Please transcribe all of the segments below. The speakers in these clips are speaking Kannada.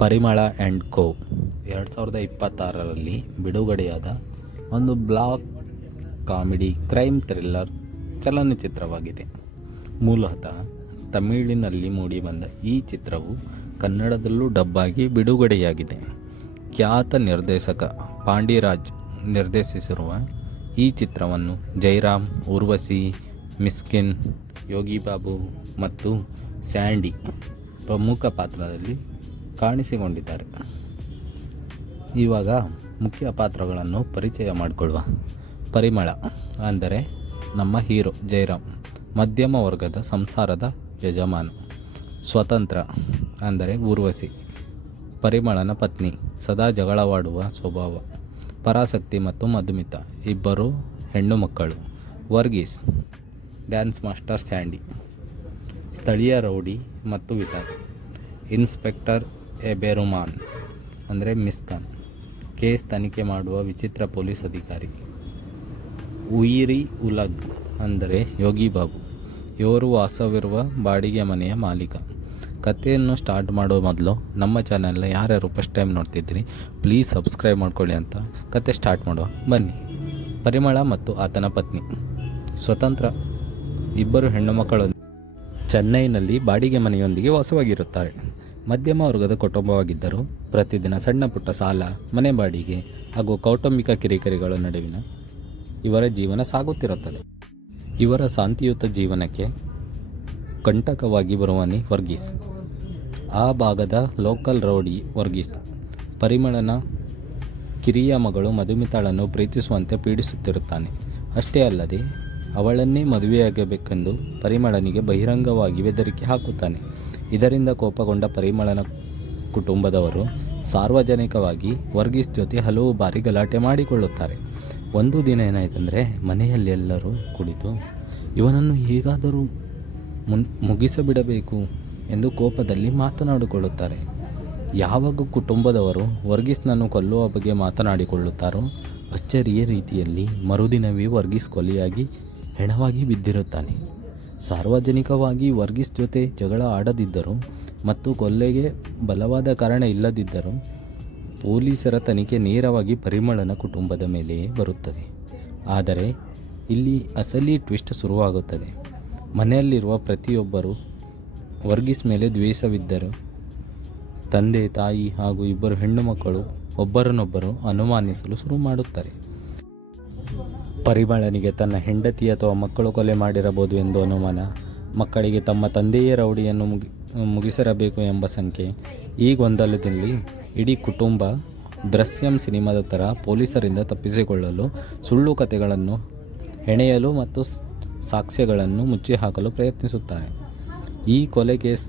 ಪರಿಮಳ ಆ್ಯಂಡ್ ಕೋ 2026ರಲ್ಲಿ ಬಿಡುಗಡೆಯಾದ ಒಂದು ಬ್ಲಾಕ್ ಕಾಮಿಡಿ ಕ್ರೈಮ್ ಥ್ರಿಲ್ಲರ್ ಚಲನಚಿತ್ರವಾಗಿದೆ. ಮೂಲತಃ ತಮಿಳಿನಲ್ಲಿ ಮೂಡಿಬಂದ ಈ ಚಿತ್ರವು ಕನ್ನಡದಲ್ಲೂ ಡಬ್ ಆಗಿ ಬಿಡುಗಡೆಯಾಗಿದೆ. ಖ್ಯಾತ ನಿರ್ದೇಶಕ ಪಾಂಡಿರಾಜ್ ನಿರ್ದೇಶಿಸಿರುವ ಈ ಚಿತ್ರವನ್ನು ಜೈರಾಮ್, ಊರ್ವಶಿ, ಮಿಸ್ಕಿನ್, ಯೋಗಿ ಬಾಬು ಮತ್ತು ಸ್ಯಾಂಡಿ ಪ್ರಮುಖ ಪಾತ್ರದಲ್ಲಿ ಕಾಣಿಸಿಕೊಂಡಿದ್ದಾರೆ. ಇವಾಗ ಮುಖ್ಯ ಪಾತ್ರಗಳನ್ನು ಪರಿಚಯ ಮಾಡಿಕೊಳ್ಳುವ. ಪರಿಮಳ ಅಂದರೆ ನಮ್ಮ ಹೀರೋ ಜೈರಾಮ್, ಮಧ್ಯಮ ವರ್ಗದ ಸಂಸಾರದ ಯಜಮಾನ. ಸ್ವತಂತ್ರ ಅಂದರೆ ಊರ್ವಶಿ, ಪರಿಮಳನ ಪತ್ನಿ, ಸದಾ ಜಗಳವಾಡುವ ಸ್ವಭಾವ. ಪರಾಸಕ್ತಿ ಮತ್ತು ಮಧುಮಿತಾ ಇಬ್ಬರು ಹೆಣ್ಣು ಮಕ್ಕಳು. ವರ್ಗೀಸ್ ಡ್ಯಾನ್ಸ್ ಮಾಸ್ಟರ್ ಸ್ಯಾಂಡಿ, ಸ್ಥಳೀಯ ರೌಡಿ ಮತ್ತು ವಿಟಾರ್. ಇನ್ಸ್ಪೆಕ್ಟರ್ ಎಬೆರುಮಾನ್ ಅಂದರೆ ಮಿಸ್ಕಾನ್, ಕೇಸ್ ತನಿಖೆ ಮಾಡುವ ವಿಚಿತ್ರ ಪೊಲೀಸ್ ಅಧಿಕಾರಿ. ಉಯಿರಿ ಉಲಗ್ ಅಂದರೆ ಯೋಗಿ ಬಾಬು, ಇವರು ವಾಸವಿರುವ ಬಾಡಿಗೆ ಮನೆಯ ಮಾಲೀಕ. ಕಥೆಯನ್ನು ಸ್ಟಾರ್ಟ್ ಮಾಡೋ ಮೊದಲು ನಮ್ಮ ಚಾನಲ್ನ ಯಾರ್ಯಾರು ಫಸ್ಟ್ ಟೈಮ್ ನೋಡ್ತಿದ್ದೀರಿ ಪ್ಲೀಸ್ ಸಬ್ಸ್ಕ್ರೈಬ್ ಮಾಡ್ಕೊಳ್ಳಿ ಅಂತ ಕತೆ ಸ್ಟಾರ್ಟ್ ಮಾಡುವ ಬನ್ನಿ. ಪರಿಮಳ ಮತ್ತು ಆತನ ಪತ್ನಿ ಸ್ವತಂತ್ರ ಇಬ್ಬರು ಹೆಣ್ಣು ಮಕ್ಕಳು ಚೆನ್ನೈನಲ್ಲಿ ಬಾಡಿಗೆ ಮನೆಯೊಂದಿಗೆ ವಾಸವಾಗಿರುತ್ತಾರೆ. ಮಧ್ಯಮ ವರ್ಗದ ಕುಟುಂಬವಾಗಿದ್ದರೂ ಪ್ರತಿದಿನ ಸಣ್ಣ ಪುಟ್ಟ ಸಾಲ, ಮನೆ ಬಾಡಿಗೆ ಹಾಗೂ ಕೌಟುಂಬಿಕ ಕಿರಿಕಿರಿಗಳ ನಡುವಿನ ಇವರ ಜೀವನ ಸಾಗುತ್ತಿರುತ್ತದೆ. ಇವರ ಶಾಂತಿಯುತ ಜೀವನಕ್ಕೆ ಕಂಟಕವಾಗಿ ಬರುವನೇ ವರ್ಗೀಸ್. ಆ ಭಾಗದ ಲೋಕಲ್ ರೌಡಿ ವರ್ಗೀಸ್ ಪರಿಮಳನ ಕಿರಿಯ ಮಗಳು ಮಧುಮಿತಾಳನ್ನು ಪ್ರೀತಿಸುವಂತೆ ಪೀಡಿಸುತ್ತಿರುತ್ತಾನೆ. ಅಷ್ಟೇ ಅಲ್ಲದೆ ಅವಳನ್ನೇ ಮದುವೆಯಾಗಬೇಕೆಂದು ಪರಿಮಳನಿಗೆ ಬಹಿರಂಗವಾಗಿ ಬೆದರಿಕೆ ಹಾಕುತ್ತಾನೆ. ಇದರಿಂದ ಕೋಪಗೊಂಡ ಪರಿಮಳನ ಕುಟುಂಬದವರು ಸಾರ್ವಜನಿಕವಾಗಿ ವರ್ಗೀಸ್ ಜೊತೆ ಹಲವು ಬಾರಿ ಗಲಾಟೆ ಮಾಡಿಕೊಳ್ಳುತ್ತಾರೆ. ಒಂದು ದಿನ ಏನಾಯ್ತಂದರೆ, ಮನೆಯಲ್ಲಿ ಎಲ್ಲರೂ ಕುಳಿತು ಇವನನ್ನು ಹೇಗಾದರೂ ಮುಗಿಸಿಬಿಡಬೇಕು ಎಂದು ಕೋಪದಲ್ಲಿ ಮಾತನಾಡಿಕೊಳ್ಳುತ್ತಾರೆ. ಯಾವಾಗ ಕುಟುಂಬದವರು ವರ್ಗೀಸ್ನನ್ನು ಕೊಲ್ಲುವ ಬಗ್ಗೆ ಮಾತನಾಡಿಕೊಳ್ಳುತ್ತಾರೋ ಅಚ್ಚರಿಯ ರೀತಿಯಲ್ಲಿ ಮರುದಿನವೇ ವರ್ಗೀಸ್ ಕೊಲೆಯಾಗಿ ಹೆಣವಾಗಿ ಬಿದ್ದಿರುತ್ತಾನೆ. ಸಾರ್ವಜನಿಕವಾಗಿ ವರ್ಗೀಸ್ ಜೊತೆ ಜಗಳ ಆಡದಿದ್ದರೂ ಮತ್ತು ಕೊಲೆಗೆ ಬಲವಾದ ಕಾರಣ ಇಲ್ಲದಿದ್ದರೂ ಪೊಲೀಸರ ತನಿಖೆ ನೇರವಾಗಿ ಪರಿಮಳನ ಕುಟುಂಬದ ಮೇಲೆಯೇ ಬರುತ್ತದೆ. ಆದರೆ ಇಲ್ಲಿ ಅಸಲಿ ಟ್ವಿಸ್ಟ್ ಶುರುವಾಗುತ್ತದೆ. ಮನೆಯಲ್ಲಿರುವ ಪ್ರತಿಯೊಬ್ಬರೂ ವರ್ಗೀಸ್ ಮೇಲೆ ದ್ವೇಷವಿದ್ದರು. ತಂದೆ, ತಾಯಿ ಹಾಗೂ ಇಬ್ಬರು ಹೆಣ್ಣು ಮಕ್ಕಳು ಒಬ್ಬರನ್ನೊಬ್ಬರು ಅನುಮಾನಿಸಲು ಶುರು ಮಾಡುತ್ತಾರೆ. ಪರಿಮಳನಿಗೆ ತನ್ನ ಹೆಂಡತಿ ಅಥವಾ ಮಕ್ಕಳು ಕೊಲೆ ಮಾಡಿರಬಹುದು ಎಂದು ಅನುಮಾನ, ಮಕ್ಕಳಿಗೆ ತಮ್ಮ ತಂದೆಯೇ ರೌಡಿಯನ್ನು ಮುಗಿಸಿರಬೇಕು ಎಂಬ ಸಂಖ್ಯೆ. ಈ ಗೊಂದಲದಲ್ಲಿ ಇಡೀ ಕುಟುಂಬ ದೃಶ್ಯಂ ಸಿನಿಮಾದ ಥರ ಪೊಲೀಸರಿಂದ ತಪ್ಪಿಸಿಕೊಳ್ಳಲು ಸುಳ್ಳು ಕಥೆಗಳನ್ನು ಹೆಣೆಯಲು ಮತ್ತು ಸಾಕ್ಷ್ಯಗಳನ್ನು ಮುಚ್ಚಿಹಾಕಲು ಪ್ರಯತ್ನಿಸುತ್ತಾರೆ. ಈ ಕೊಲೆ ಕೇಸ್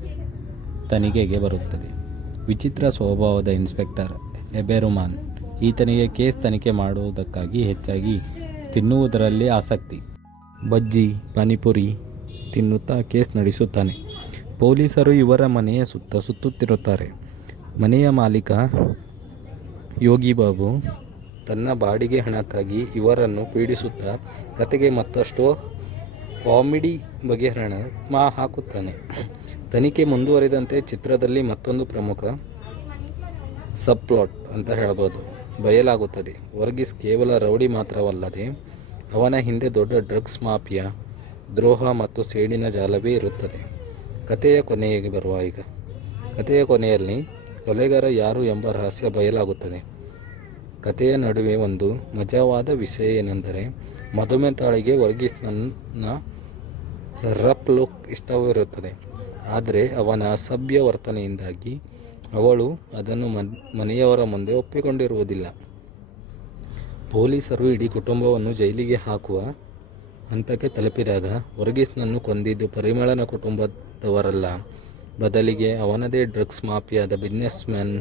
ತನಿಖೆಗೆ ಬರುತ್ತದೆ. ವಿಚಿತ್ರ ಸ್ವಭಾವದ ಇನ್ಸ್ಪೆಕ್ಟರ್ ಎಬೆರುಮಾನ್ ಈತನಿಗೆ ಕೇಸ್ ತನಿಖೆ ಮಾಡುವುದಕ್ಕಾಗಿ ಹೆಚ್ಚಾಗಿ ತಿನ್ನುವುದರಲ್ಲಿ ಆಸಕ್ತಿ. ಬಜ್ಜಿ, ಪಾನಿಪುರಿ ತಿನ್ನುತ್ತಾ ಕೇಸ್ ನಡೆಸುತ್ತಾನೆ. ಪೊಲೀಸರು ಇವರ ಮನೆಯ ಸುತ್ತ ಸುತ್ತುತ್ತಿರುತ್ತಾರೆ. ಮನೆಯ ಮಾಲೀಕ ಯೋಗಿ ಬಾಬು ತನ್ನ ಬಾಡಿಗೆ ಹಣಕ್ಕಾಗಿ ಇವರನ್ನು ಪೀಡಿಸುತ್ತಾ ಕತೆಗೆ ಮತ್ತಷ್ಟು ಕಾಮಿಡಿ ಬಗೆಹರಣ ಹಾಕುತ್ತಾನೆ. ತನಿಖೆ ಮುಂದುವರಿದಂತೆ ಚಿತ್ರದಲ್ಲಿ ಮತ್ತೊಂದು ಪ್ರಮುಖ ಸಬ್ಪ್ಲಾಟ್ ಅಂತ ಹೇಳ್ಬೋದು ಬಯಲಾಗುತ್ತದೆ. ವರ್ಗೀಸ್ ಕೇವಲ ರೌಡಿ ಮಾತ್ರವಲ್ಲದೆ ಅವನ ಹಿಂದೆ ದೊಡ್ಡ ಡ್ರಗ್ಸ್ ಮಾಫಿಯಾ, ದ್ರೋಹ ಮತ್ತು ಸೇಡಿನ ಜಾಲವೇ ಇರುತ್ತದೆ. ಕಥೆಯ ಕೊನೆಗೆ ಬರುವ ಕಥೆಯ ಕೊನೆಯಲ್ಲಿ ಕೊಲೆಗಾರ ಯಾರು ಎಂಬ ರಹಸ್ಯ ಬಯಲಾಗುತ್ತದೆ. ಕಥೆಯ ನಡುವೆ ಒಂದು ಮಜವಾದ ವಿಷಯ ಏನೆಂದರೆ, ಮಧುಮಿತಾಳಿಗೆ ವರ್ಗೀಸ್ನ ರಫ್ ಲುಕ್ ಇಷ್ಟವಿರುತ್ತದೆ. ಆದರೆ ಅವನ ಅಸಭ್ಯ ವರ್ತನೆಯಿಂದಾಗಿ ಅವಳು ಅದನ್ನು ಮನೆಯವರ ಮುಂದೆ ಒಪ್ಪಿಕೊಂಡಿರುವುದಿಲ್ಲ. ಪೊಲೀಸರು ಇಡೀ ಕುಟುಂಬವನ್ನು ಜೈಲಿಗೆ ಹಾಕುವ ಹಂತಕ್ಕೆ ತಲುಪಿದಾಗ ವರ್ಗೀಸ್ನನ್ನು ಕೊಂದಿದ್ದು ಪರಿಮಳನ ಕುಟುಂಬದವರಲ್ಲ, ಬದಲಿಗೆ ಅವನದೇ ಡ್ರಗ್ಸ್ ಮಾಫಿಯಾದ ಬಿಸ್ನೆಸ್ ಮ್ಯಾನ್,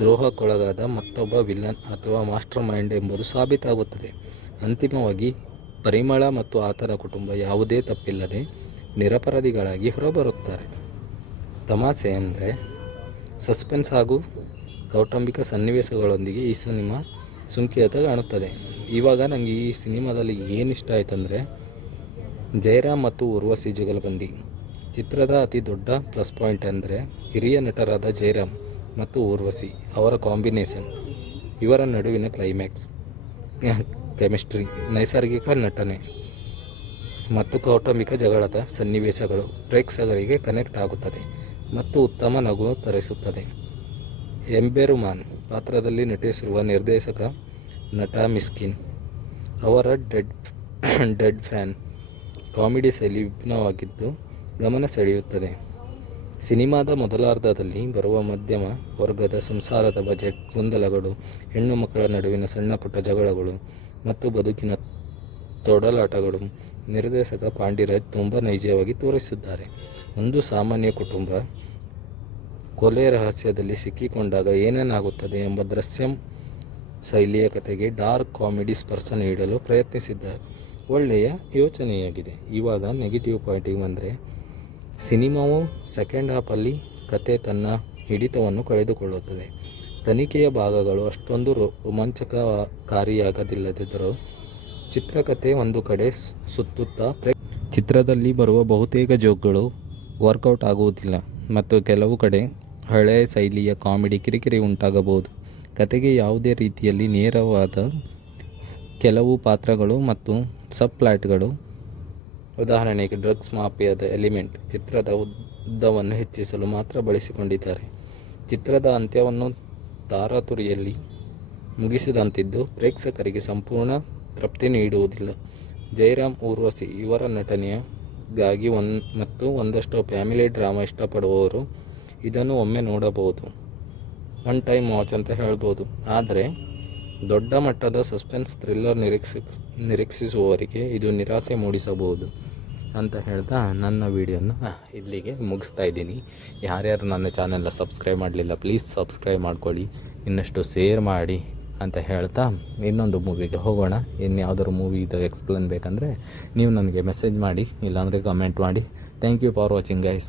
ದ್ರೋಹಕ್ಕೊಳಗಾದ ಮತ್ತೊಬ್ಬ ವಿಲನ್ ಅಥವಾ ಮಾಸ್ಟರ್ ಮೈಂಡ್ ಎಂಬುದು ಸಾಬೀತಾಗುತ್ತದೆ. ಅಂತಿಮವಾಗಿ ಪರಿಮಳ ಮತ್ತು ಆತನ ಕುಟುಂಬ ಯಾವುದೇ ತಪ್ಪಿಲ್ಲದೆ ನಿರಪರಾಧಿಗಳಾಗಿ ಹೊರಬರುತ್ತಾರೆ. ತಮಾಷೆ ಅಂದರೆ ಸಸ್ಪೆನ್ಸ್ ಹಾಗೂ ಕೌಟುಂಬಿಕ ಸನ್ನಿವೇಶಗಳೊಂದಿಗೆ ಈ ಸಿನಿಮಾ ಸುಂಕಿಯತ ಕಾಣುತ್ತದೆ. ಇವಾಗ ನನಗೆ ಈ ಸಿನಿಮಾದಲ್ಲಿ ಏನು ಇಷ್ಟ ಆಯ್ತಂದರೆ, ಜಯರಾಮ್ ಮತ್ತು ಊರ್ವಶಿ ಜುಗಲ್ಬಂದಿ. ಚಿತ್ರದ ಅತಿ ದೊಡ್ಡ ಪ್ಲಸ್ ಪಾಯಿಂಟ್ ಅಂದರೆ ಹಿರಿಯ ನಟರಾದ ಜಯರಾಮ್ ಮತ್ತು ಊರ್ವಶಿ ಅವರ ಕಾಂಬಿನೇಷನ್, ಇವರ ನಡುವಿನ ಕ್ಲೈಮ್ಯಾಕ್ಸ್, ಕೆಮಿಸ್ಟ್ರಿ, ನೈಸರ್ಗಿಕ ನಟನೆ ಮತ್ತು ಕೌಟುಂಬಿಕ ಜಗಳದ ಸನ್ನಿವೇಶಗಳು ಪ್ರೇಕ್ಷಕರಿಗೆ ಕನೆಕ್ಟ್ ಆಗುತ್ತದೆ ಮತ್ತು ಉತ್ತಮ ನಗು ತರಿಸುತ್ತದೆ. ಎಂಬೆರುಮಾನ್ ಪಾತ್ರದಲ್ಲಿ ನಟಿಸಿರುವ ನಿರ್ದೇಶಕ ನಟ ಮಿಸ್ಕಿನ್ ಅವರ ಡೆಡ್ ಫ್ಯಾನ್ ಕಾಮಿಡಿ ಶೈಲಿ ವಿಭಿನ್ನವಾಗಿದ್ದು ಗಮನ ಸೆಳೆಯುತ್ತದೆ. ಸಿನಿಮಾದ ಮೊದಲಾರ್ಧದಲ್ಲಿ ಬರುವ ಮಧ್ಯಮ ವರ್ಗದ ಸಂಸಾರದ ಬಜೆಟ್ ಗೊಂದಲಗಳು, ಹೆಣ್ಣು ಮಕ್ಕಳ ನಡುವಿನ ಸಣ್ಣ ಪುಟ್ಟ ಜಗಳಗಳು ಮತ್ತು ಬದುಕಿನ ತೊಡಲಾಟಗಳು ನಿರ್ದೇಶಕ ಪಾಂಡಿರಾಜ್ ತುಂಬ ನೈಜವಾಗಿ ತೋರಿಸಿದ್ದಾರೆ. ಒಂದು ಸಾಮಾನ್ಯ ಕುಟುಂಬ ಕೊಲೆ ರಹಸ್ಯದಲ್ಲಿ ಸಿಕ್ಕಿಕೊಂಡಾಗ ಏನೇನಾಗುತ್ತದೆ ಎಂಬ ದೃಶ್ಯಂ ಶೈಲಿಯ ಕಥೆಗೆ ಡಾರ್ಕ್ ಕಾಮಿಡಿ ಸ್ಪರ್ಶ ನೀಡಲು ಪ್ರಯತ್ನಿಸಿದ್ದಾರೆ. ಒಳ್ಳೆಯ ಯೋಚನೆಯಾಗಿದೆ. ಇವಾಗ ನೆಗೆಟಿವ್ ಪಾಯಿಂಟಿಗೆ ಬಂದರೆ, ಸಿನಿಮಾವು ಸೆಕೆಂಡ್ ಹಾಫಲ್ಲಿ ಕತೆ ತನ್ನ ಹಿಡಿತವನ್ನು ಕಳೆದುಕೊಳ್ಳುತ್ತದೆ. ತನಿಖೆಯ ಭಾಗಗಳು ಅಷ್ಟೊಂದು ರೋಮಾಂಚಕಾರಿಯಾಗದಿಲ್ಲದಿದ್ದರೂ ಚಿತ್ರಕಥೆ ಒಂದು ಕಡೆ ಸುತ್ತುತ್ತಾ ಚಿತ್ರದಲ್ಲಿ ಬರುವ ಬಹುತೇಕ ಜೋಕ್ಗಳು ವರ್ಕೌಟ್ ಆಗುವುದಿಲ್ಲ ಮತ್ತು ಕೆಲವು ಕಡೆ ಹಳೆಯ ಶೈಲಿಯ ಕಾಮಿಡಿ ಕಿರಿಕಿರಿ ಉಂಟಾಗಬಹುದು. ಕತೆಗೆ ಯಾವುದೇ ರೀತಿಯಲ್ಲಿ ನೇರವಾದ ಕೆಲವು ಪಾತ್ರಗಳು ಮತ್ತು ಸಬ್ ಪ್ಲಾಟ್ಗಳು, ಉದಾಹರಣೆಗೆ ಡ್ರಗ್ಸ್ ಮಾಫಿಯಾದ ಎಲಿಮೆಂಟ್, ಚಿತ್ರದ ಉದ್ದವನ್ನು ಹೆಚ್ಚಿಸಲು ಮಾತ್ರ ಬಳಸಿಕೊಂಡಿದ್ದಾರೆ. ಚಿತ್ರದ ಅಂತ್ಯವನ್ನು ತಾರಾತುರಿಯಲ್ಲಿ ಮುಗಿಸಿದಂತಿದ್ದು ಪ್ರೇಕ್ಷಕರಿಗೆ ಸಂಪೂರ್ಣ ತೃಪ್ತಿ ನೀಡುವುದಿಲ್ಲ. ಜಯರಾಮ್, ಊರ್ವಶಿ ಇವರ ನಟನೆಗಾಗಿ ಮತ್ತು ಒಂದಷ್ಟು ಫ್ಯಾಮಿಲಿ ಡ್ರಾಮಾ ಇಷ್ಟಪಡುವವರು ಇದನ್ನು ಒಮ್ಮೆ ನೋಡಬಹುದು. ಒನ್ ಟೈಮ್ ವಾಚ್ ಅಂತ ಹೇಳ್ಬೋದು. ಆದರೆ ದೊಡ್ಡ ಮಟ್ಟದ ಸಸ್ಪೆನ್ಸ್ ಥ್ರಿಲ್ಲರ್ ನಿರೀಕ್ಷಿಸುವವರಿಗೆ ಇದು ನಿರಾಸೆ ಮೂಡಿಸಬಹುದು ಅಂತ ಹೇಳ್ತಾ ನನ್ನ ವಿಡಿಯೋನ ಇಲ್ಲಿಗೆ ಮುಗಿಸ್ತಾ ಇದ್ದೀನಿ. ಯಾರ್ಯಾರು ನನ್ನ ಚಾನೆಲ್ನ ಸಬ್ಸ್ಕ್ರೈಬ್ ಮಾಡಲಿಲ್ಲ ಪ್ಲೀಸ್ ಸಬ್ಸ್ಕ್ರೈಬ್ ಮಾಡ್ಕೊಳ್ಳಿ, ಇನ್ನಷ್ಟು ಶೇರ್ ಮಾಡಿ ಅಂತ ಹೇಳ್ತಾ ಇನ್ನೊಂದು ಮೂವಿಗೆ ಹೋಗೋಣ. ಇನ್ಯಾವುದಾದ್ರು ಮೂವಿದು ಎಕ್ಸ್ಪ್ಲೇನ್ ಬೇಕಂದರೆ ನೀವು ನನಗೆ ಮೆಸೇಜ್ ಮಾಡಿ, ಇಲ್ಲಾಂದರೆ ಕಮೆಂಟ್ ಮಾಡಿ. Thank you for watching guys.